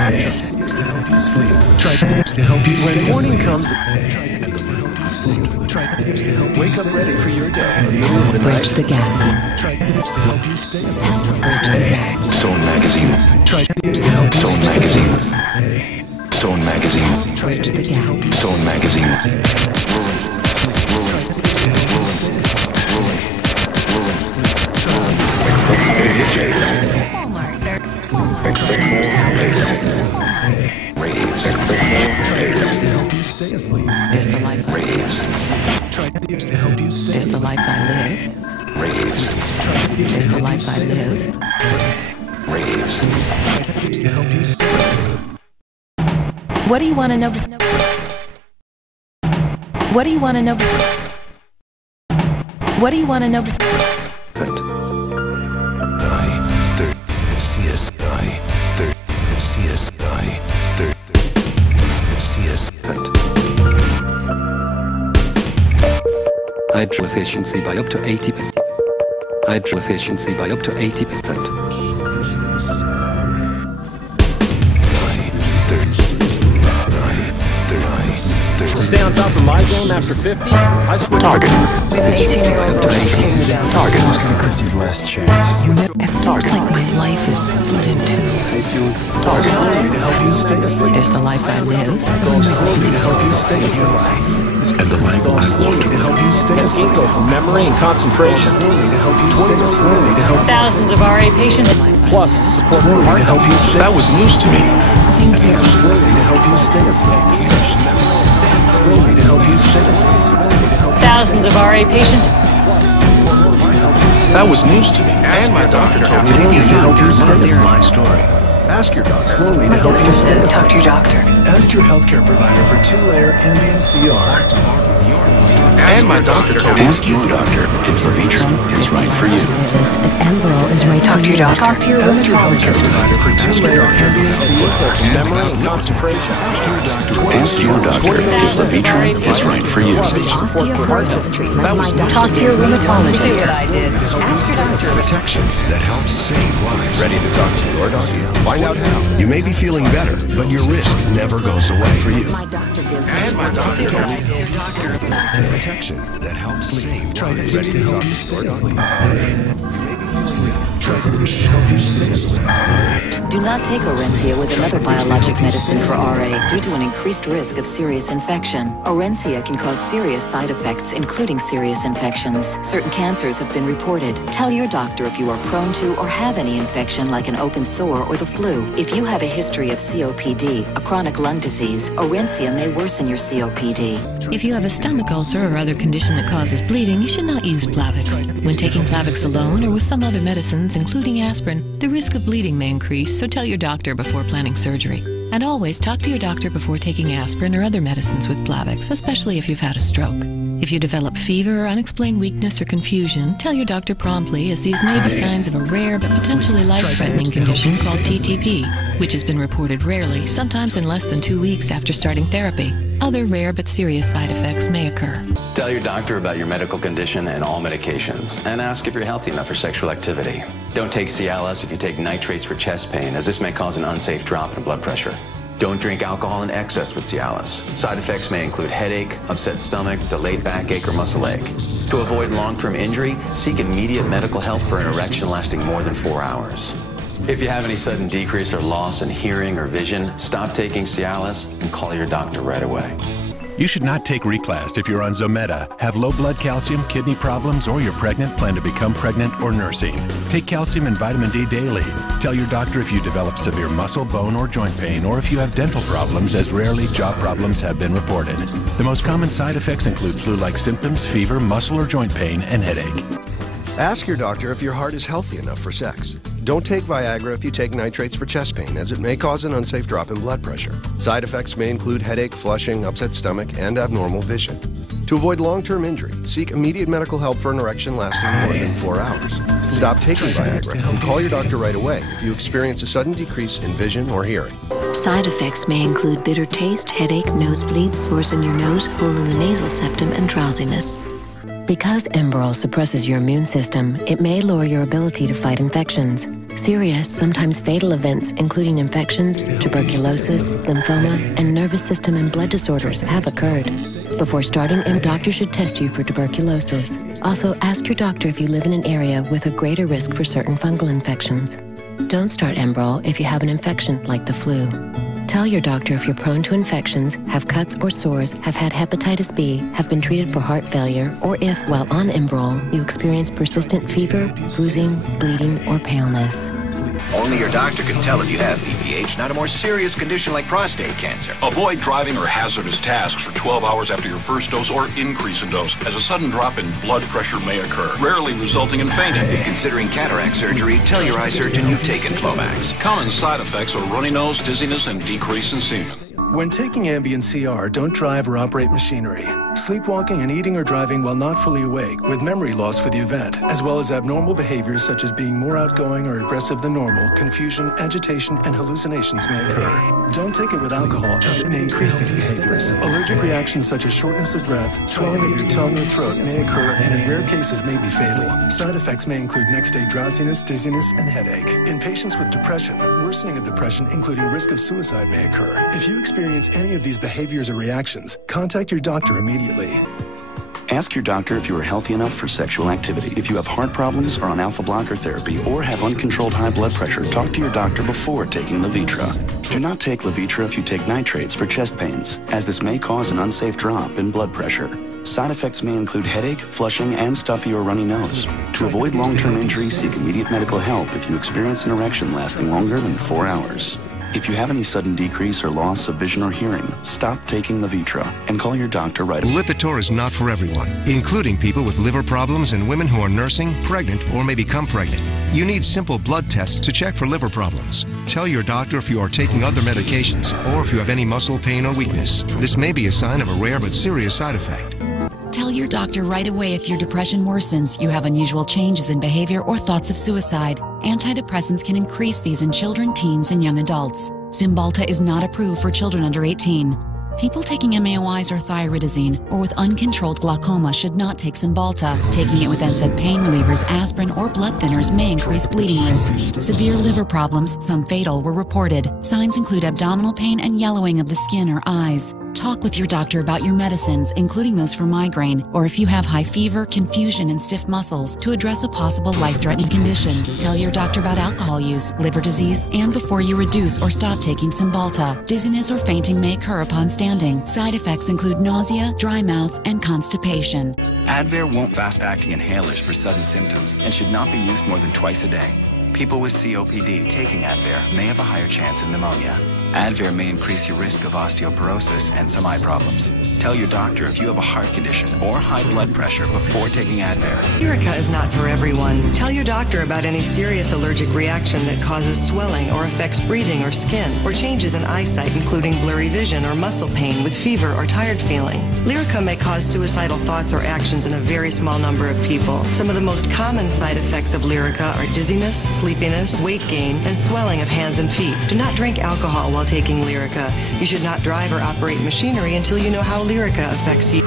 Chantix to help you sleep. Chantix to help you stay asleep. When morning comes, Chantix to help you sleep. Chantix to help you wake up ready for your day. Help bridge the gap. Chantix to help you stay asleep. Help bridge the gap. Stone Magazine. Chantix to help you Stone stay asleep. Magazine. Stone Magazine. Help bridge the gap. Stone Magazine. Expect more pages. Raves. Expect more pages to help you stay asleep. There's the life I live. Raves. Chantix to help you stay There's the asleep. life I live. Raves. There's the life I live. Raves. Chantix to help you stay asleep. What do you want to know? What do you want to know? What do you want to know? Hydro efficiency by up to 80%. Hydro efficiency by up to 80%. Stay on top of my game after 50? I switch. Target. We have an 18-year-old girl taking me down. Target. Chrissy's last chance. It seems like my life is split in two. Target slowly to help you stay asleep. There's the life I live. Go slowly to help you stay asleep. And the life I want to help you stay asleep. Go for memory and concentration. Slowly to help you stay asleep. Slowly to help you Thousands of RA patients. Plus, support for slowly heart to help you stay. That was news to me. Slowly to help you stay asleep. Slowly to help you stay asleep. Slowly to help you. Thousands of RA patients. That was news to me. And my doctor told me Slowly to help you stay asleep. my story. Ask your doctor. Slowly to help you stay asleep. Talk to your doctor. Ask your healthcare provider for 2-layer ambient CR. And my doctor told me. Ask your doctor if Levitron is right for you. List if Enbrel is right for you. Talk to your Ask your healthcare rheumatologist. provider for 2-layer ambient CR. memory and concentration. Ask your doctor if Levitron is right for you. Osteoporosis treatment. My doctor Talk to your gives me rheumatologist. once a I did. Ask your doctor. Protection that helps save lives. Ready to talk to your doctor? Find out how. You may be feeling better, but your risk never goes away. For you, My doctor gives me And my doctor told me. protection that helps save lives. Ready to help you stay asleep. You may be feeling better. Try to help you stay asleep. Do not take Orencia with another biologic medicine for RA due to an increased risk of serious infection. Orencia can cause serious side effects, including serious infections. Certain cancers have been reported. Tell your doctor if you are prone to or have any infection like an open sore or the flu. If you have a history of COPD, a chronic lung disease, Orencia may worsen your COPD. If you have a stomach ulcer or other condition that causes bleeding, you should not use Plavix. When taking Plavix alone or with some other medicines, including aspirin, the risk of bleeding may increase, so tell your doctor before planning surgery. And always talk to your doctor before taking aspirin or other medicines with Plavix, especially if you've had a stroke. If you develop fever or unexplained weakness or confusion, tell your doctor promptly, as these may be signs of a rare but potentially life-threatening condition called TTP, which has been reported rarely, sometimes in less than 2 weeks after starting therapy. Other rare but serious side effects may occur. Tell your doctor about your medical condition and all medications, and ask if you're healthy enough for sexual activity. Don't take Cialis if you take nitrates for chest pain, as this may cause an unsafe drop in blood pressure. Don't drink alcohol in excess with Cialis. Side effects may include headache, upset stomach, delayed backache, or muscle ache. To avoid long-term injury, seek immediate medical help for an erection lasting more than 4 hours. If you have any sudden decrease or loss in hearing or vision, stop taking Cialis and call your doctor right away. You should not take Reclast if you're on Zometa, have low blood calcium, kidney problems, or you're pregnant, plan to become pregnant, or nursing. Take calcium and vitamin D daily. Tell your doctor if you develop severe muscle, bone, or joint pain, or if you have dental problems, as rarely jaw problems have been reported. The most common side effects include flu-like symptoms, fever, muscle or joint pain, and headache. Ask your doctor if your heart is healthy enough for sex. Don't take Viagra if you take nitrates for chest pain, as it may cause an unsafe drop in blood pressure. Side effects may include headache, flushing, upset stomach, and abnormal vision. To avoid long-term injury, seek immediate medical help for an erection lasting more than 4 hours. Stop taking Viagra and call your doctor right away if you experience a sudden decrease in vision or hearing. Side effects may include bitter taste, headache, nosebleeds, sores in your nose, hole in the nasal septum, and drowsiness. Because Enbrel suppresses your immune system, it may lower your ability to fight infections. Serious, sometimes fatal events, including infections, tuberculosis, lymphoma, and nervous system and blood disorders have occurred. Before starting, a doctor should test you for tuberculosis. Also, ask your doctor if you live in an area with a greater risk for certain fungal infections. Don't start Enbrel if you have an infection like the flu. Tell your doctor if you're prone to infections, have cuts or sores, have had hepatitis B, have been treated for heart failure, or if, while on Enbrel, you experience persistent fever, bruising, bleeding, or paleness. Only your doctor can tell if you have BPH, not a more serious condition like prostate cancer. Avoid driving or hazardous tasks for 12 hours after your first dose or increase in dose, as a sudden drop in blood pressure may occur, rarely resulting in fainting. If considering cataract surgery, tell your eye surgeon you've taken Flomax. Common side effects are runny nose, dizziness, and decrease in semen. When taking Ambien CR, don't drive or operate machinery. Sleepwalking and eating or driving while not fully awake, with memory loss for the event, as well as abnormal behaviors such as being more outgoing or aggressive than normal, confusion, agitation, and hallucinations may occur. Don't take it with alcohol, as it may increase these behaviors. Allergic reactions such as shortness of breath, swelling of your tongue or throat may occur and in rare cases may be fatal. Side effects may include next-day drowsiness, dizziness, and headache. In patients with depression, worsening of depression, including risk of suicide, may occur. If you experience any of these behaviors or reactions, contact your doctor immediately. Ask your doctor if you are healthy enough for sexual activity. If you have heart problems, are on alpha blocker therapy, or have uncontrolled high blood pressure, talk to your doctor before taking Levitra. Do not take Levitra if you take nitrates for chest pains, as this may cause an unsafe drop in blood pressure. Side effects may include headache, flushing, and stuffy or runny nose. To avoid long-term injury, seek immediate medical help if you experience an erection lasting longer than 4 hours. If you have any sudden decrease or loss of vision or hearing, stop taking Levitra and call your doctor right away. Lipitor is not for everyone, including people with liver problems and women who are nursing, pregnant, or may become pregnant. You need simple blood tests to check for liver problems. Tell your doctor if you are taking other medications or if you have any muscle pain or weakness. This may be a sign of a rare but serious side effect. Tell your doctor right away if your depression worsens, you have unusual changes in behavior, or thoughts of suicide. Antidepressants can increase these in children, teens, and young adults. Cymbalta is not approved for children under 18. People taking MAOIs or thyroidazine or with uncontrolled glaucoma should not take Cymbalta. Taking it with NSAID pain relievers, aspirin, or blood thinners may increase bleeding risk. Severe liver problems, some fatal, were reported. Signs include abdominal pain and yellowing of the skin or eyes. Talk with your doctor about your medicines, including those for migraine, or if you have high fever, confusion, and stiff muscles, to address a possible life-threatening condition. Tell your doctor about alcohol use, liver disease, and before you reduce or stop taking Cymbalta. Dizziness or fainting may occur upon standing. Side effects include nausea, dry mouth, and constipation. Advair won't fast-acting inhalers for sudden symptoms and should not be used more than twice a day. People with COPD taking Advair may have a higher chance of pneumonia. Advair may increase your risk of osteoporosis and some eye problems. Tell your doctor if you have a heart condition or high blood pressure before taking Advair. Lyrica is not for everyone. Tell your doctor about any serious allergic reaction that causes swelling or affects breathing or skin, or changes in eyesight, including blurry vision or muscle pain with fever or tired feeling. Lyrica may cause suicidal thoughts or actions in a very small number of people. Some of the most common side effects of Lyrica are dizziness, sleepiness, weight gain, and swelling of hands and feet. Do not drink alcohol while taking Lyrica. You should not drive or operate machinery until you know how Lyrica affects you.